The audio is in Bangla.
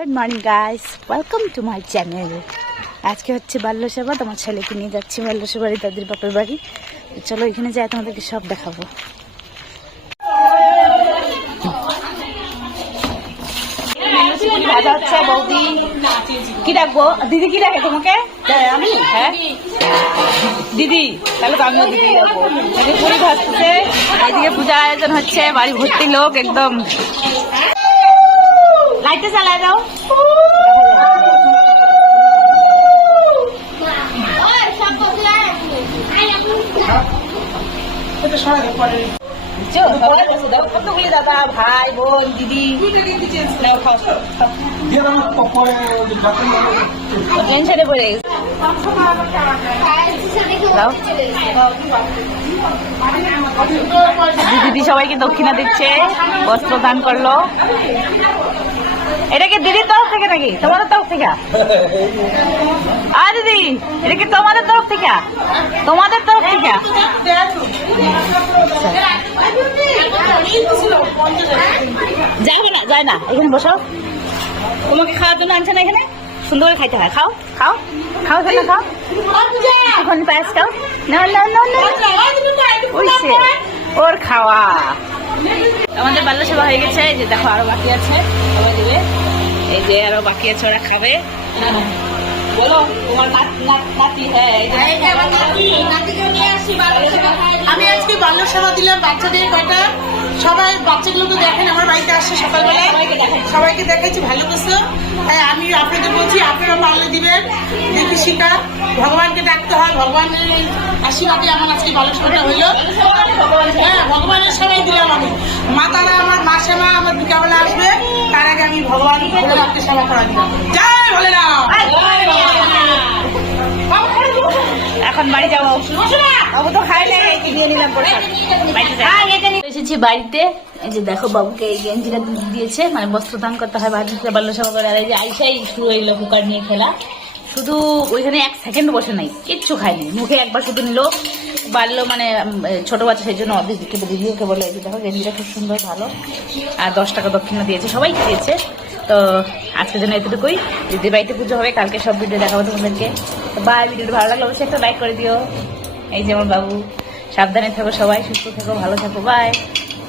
Good morning guys welcome to my channel আজকে হচ্ছে বাল্যসভা তোমার ছেলেকে নিয়ে যাচ্ছি বাল্যসভারই তাদের বাপের বাড়ি। চলো এখানে যাই তোমাদেরকে সব দেখাবো। বৌদি। কি ডাকবো? দিদি কি ডাকে তোমাকে? আমি। হ্যাঁ? দিদি তাহলে তো আমিও দিদি ডাকবো। পুরি আয়োজন হচ্ছে বাড়ি ভর্তি লোক একদম। লাইটটা চালায় দাও। কতগুলি ভাই বোন। টেনশনে পড়ে গেছে। দিদি সবাইকে দক্ষিণা দিচ্ছে। বস্ত্র দান করল। এটা কি দিদির তরফ থেকে নাকি তোমাদের তরফ থেকে আর দিদি এটা কি তোমাদের তরফ থেকে তোমাদের তরফ থেকে যাবে না যায় না এখানে বসো তোমাকে খাওয়ার জন্য আনছে না এখানে সুন্দর করে খাইতে হয় খাও খাও খাও এখানে খাও একটুখানি পায়েস খাও না না না না ওর খাওয়া হয়ে গেছে এই যে দেখো আরও বাকি আছে সবাই দেবে এই যে আরও বাকি আছে ওরা খাবে। বলো তোমার নাত- হ্যাঁ আমি আজকে বাল্য সেবা দিলাম বাচ্চাদের কয়টা? সবাই বাচ্চাগুলোকে দেখেন আমার বাড়িতে আসছে সকালবেলা। সবাইকে দেখাচ্ছি। ভালো করছ? তাই আমি আপনাদের বলছি আপনারা পারলে দিবেন। দেখি শিকার ভগবানকে ডাকতে হয় ভগবানের আশীর্বাদে আমার আজকে বাল্য সেবাটা হইল হ্যাঁ ভগবানের সেবাই দিলাম আমি। মাতারা আমার বিকাবেলা আসবে? তার আগে আমি ভগবান ভগবানকে সেবা করা দিলাম। জয় বলে এখন বাড়ি যাব। বাবু তো খাই না কিনে নিলাম পরে যাই। এসেছি বাড়িতে। এই যে দেখো বাবুকে এই গেঞ্জিটা দিয়েছে মানে বস্ত্র দান করতে হয় বাড়িতে বাল্য করে। আর এই যে আইসাই শুরু হইল কুকার নিয়ে খেলা। শুধু ওইখানে এক সেকেন্ড বসে নাই, কিচ্ছু খায়নি মুখে একবার শুধু নিল বাল্য মানে ছোট বাচ্চা, সেই জন্য অর্ধেক দিকে দিদিওকে বলে, এই দেখো গেঞ্জিটা খুব সুন্দর, ভালো। আর দশ টাকা দক্ষিণা দিয়েছে, সবাই দিয়েছে তো আজকের জন্য এতটুকুই। দিদি বাড়িতে পুজো হবে, কালকে সব ভিডিও দেখাবো তোমাদেরকে। তো ভিডিওটা ভালো লাগলে অবশ্যই একটা লাইক করে দিও। এই যে আমার বাবু, সাবধানে থাকো সবাই, সুস্থ থাকো, ভালো থাকো বাই